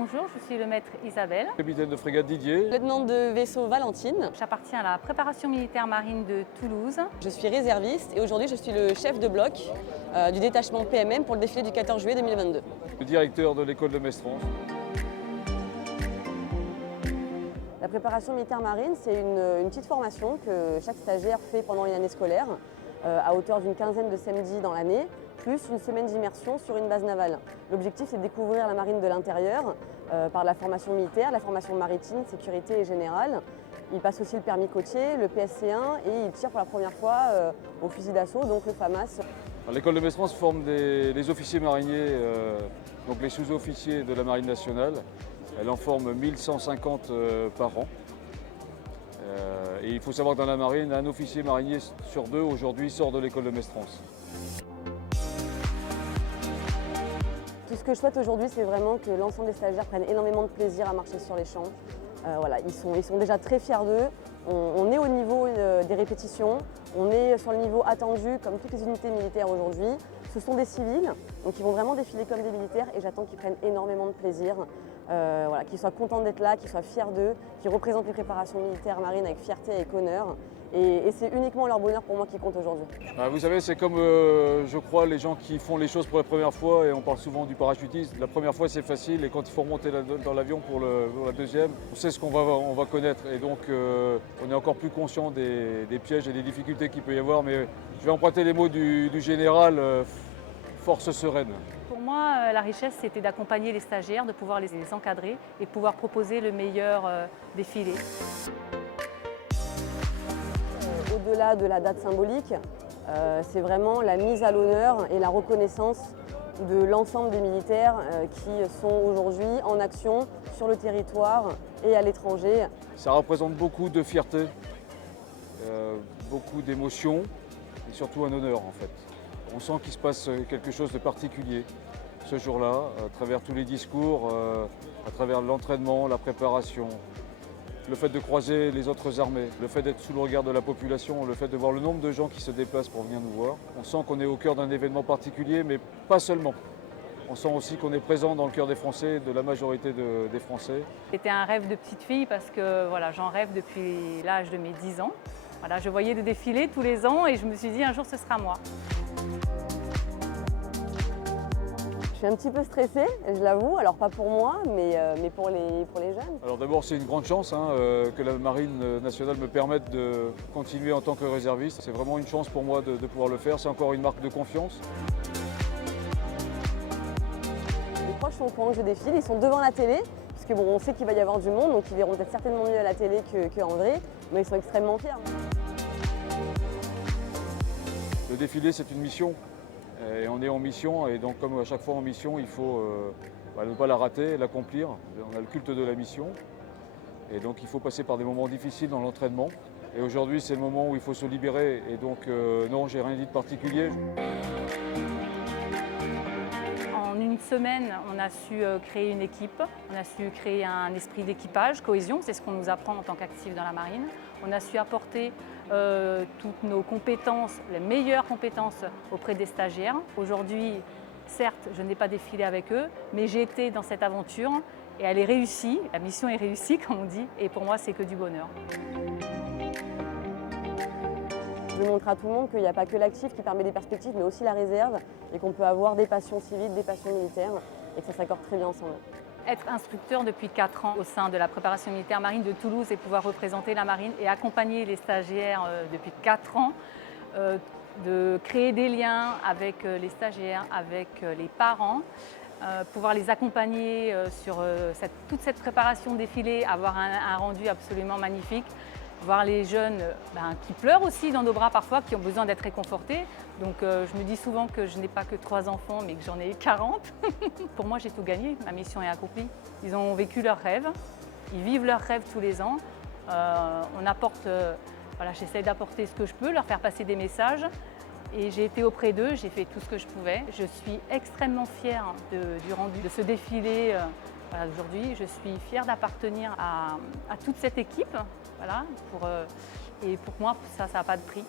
Bonjour, je suis le maître Isabelle. Capitaine de frégate Didier. Lieutenant de vaisseau Valentine. J'appartiens à la préparation militaire marine de Toulouse. Je suis réserviste et aujourd'hui je suis le chef de bloc du détachement PMM pour le défilé du 14 juillet 2022. Le directeur de l'école de Mestrange. La préparation militaire marine, c'est une petite formation que chaque stagiaire fait pendant une année scolaire à hauteur d'une quinzaine de samedis dans l'année, plus une semaine d'immersion sur une base navale. L'objectif, c'est de découvrir la marine de l'intérieur par la formation militaire, la formation maritime, sécurité et générale. Il passe aussi le permis côtier, le PSC1 et il tire pour la première fois au fusil d'assaut, donc le FAMAS. L'école de Mestrange forme les officiers mariniers, donc les sous-officiers de la Marine nationale. Elle en forme 1150 par an. Et il faut savoir que dans la marine, un officier marinier sur deux aujourd'hui sort de l'école de Mestrange. Tout ce que je souhaite aujourd'hui, c'est vraiment que l'ensemble des stagiaires prennent énormément de plaisir à marcher sur les champs. Voilà, ils sont déjà très fiers d'eux. On est au niveau des répétitions, on est sur le niveau attendu comme toutes les unités militaires aujourd'hui. Ce sont des civils, donc ils vont vraiment défiler comme des militaires et j'attends qu'ils prennent énormément de plaisir, voilà, qu'ils soient contents d'être là, qu'ils soient fiers d'eux, qu'ils représentent les préparations militaires marines avec fierté et avec honneur. Et c'est uniquement leur bonheur pour moi qui compte aujourd'hui. Vous savez, c'est comme, je crois, les gens qui font les choses pour la première fois, et on parle souvent du parachutisme. La première fois, c'est facile, et quand il faut remonter dans l'avion pour la deuxième, on sait ce qu'on va connaître. Et donc, on est encore plus conscient des pièges et des difficultés qu'il peut y avoir. Mais je vais emprunter les mots du général, force sereine. Pour moi, la richesse, c'était d'accompagner les stagiaires, de pouvoir les encadrer et de pouvoir proposer le meilleur défilé. Au-delà de la date symbolique, c'est vraiment la mise à l'honneur et la reconnaissance de l'ensemble des militaires qui sont aujourd'hui en action sur le territoire et à l'étranger. Ça représente beaucoup de fierté, beaucoup d'émotion et surtout un honneur en fait. On sent qu'il se passe quelque chose de particulier ce jour-là, à travers tous les discours, à travers l'entraînement, la préparation. Le fait de croiser les autres armées, le fait d'être sous le regard de la population, le fait de voir le nombre de gens qui se déplacent pour venir nous voir. On sent qu'on est au cœur d'un événement particulier, mais pas seulement. On sent aussi qu'on est présent dans le cœur des Français, de la majorité des Français. C'était un rêve de petite fille parce que voilà, j'en rêve depuis l'âge de mes 10 ans. Voilà, je voyais le défilé tous les ans et je me suis dit un jour ce sera moi. Je suis un petit peu stressée, je l'avoue, alors pas pour moi, mais pour les jeunes. Alors d'abord c'est une grande chance que la Marine nationale me permette de continuer en tant que réserviste. C'est vraiment une chance pour moi de pouvoir le faire, c'est encore une marque de confiance. Les proches sont au courant que je défile, ils sont devant la télé, puisque bon, on sait qu'il va y avoir du monde, donc ils verront peut-être certainement mieux à la télé qu'en vrai, mais ils sont extrêmement fiers. Le défilé c'est une mission. Et on est en mission, et donc comme à chaque fois en mission, il faut ne pas la rater, l'accomplir. On a le culte de la mission, et donc il faut passer par des moments difficiles dans l'entraînement. Et aujourd'hui, c'est le moment où il faut se libérer, et donc non, j'ai rien dit de particulier. En une semaine, on a su créer une équipe, on a su créer un esprit d'équipage, cohésion, c'est ce qu'on nous apprend en tant qu'actifs dans la marine. On a su apporter toutes nos compétences, les meilleures compétences auprès des stagiaires. Aujourd'hui, certes, je n'ai pas défilé avec eux, mais j'ai été dans cette aventure et elle est réussie, la mission est réussie comme on dit, et pour moi c'est que du bonheur. Je montre à tout le monde qu'il n'y a pas que l'actif qui permet des perspectives, mais aussi la réserve, et qu'on peut avoir des passions civiles, des passions militaires, et que ça s'accorde très bien ensemble. Être instructeur depuis 4 ans au sein de la préparation militaire marine de Toulouse et pouvoir représenter la marine et accompagner les stagiaires depuis 4 ans, de créer des liens avec les stagiaires, avec les parents, pouvoir les accompagner sur toute cette préparation défilé, avoir un rendu absolument magnifique. Voir les jeunes qui pleurent aussi dans nos bras parfois, qui ont besoin d'être réconfortés. Donc je me dis souvent que je n'ai pas que 3 enfants, mais que j'en ai 40. Pour moi, j'ai tout gagné, ma mission est accomplie. Ils ont vécu leurs rêves, ils vivent leurs rêves tous les ans. On apporte, voilà, j'essaie d'apporter ce que je peux, leur faire passer des messages. Et j'ai été auprès d'eux, j'ai fait tout ce que je pouvais. Je suis extrêmement fière du rendu de ce défilé. Voilà, aujourd'hui, je suis fière d'appartenir à toute cette équipe. Voilà, et pour moi, ça n'a pas de prix.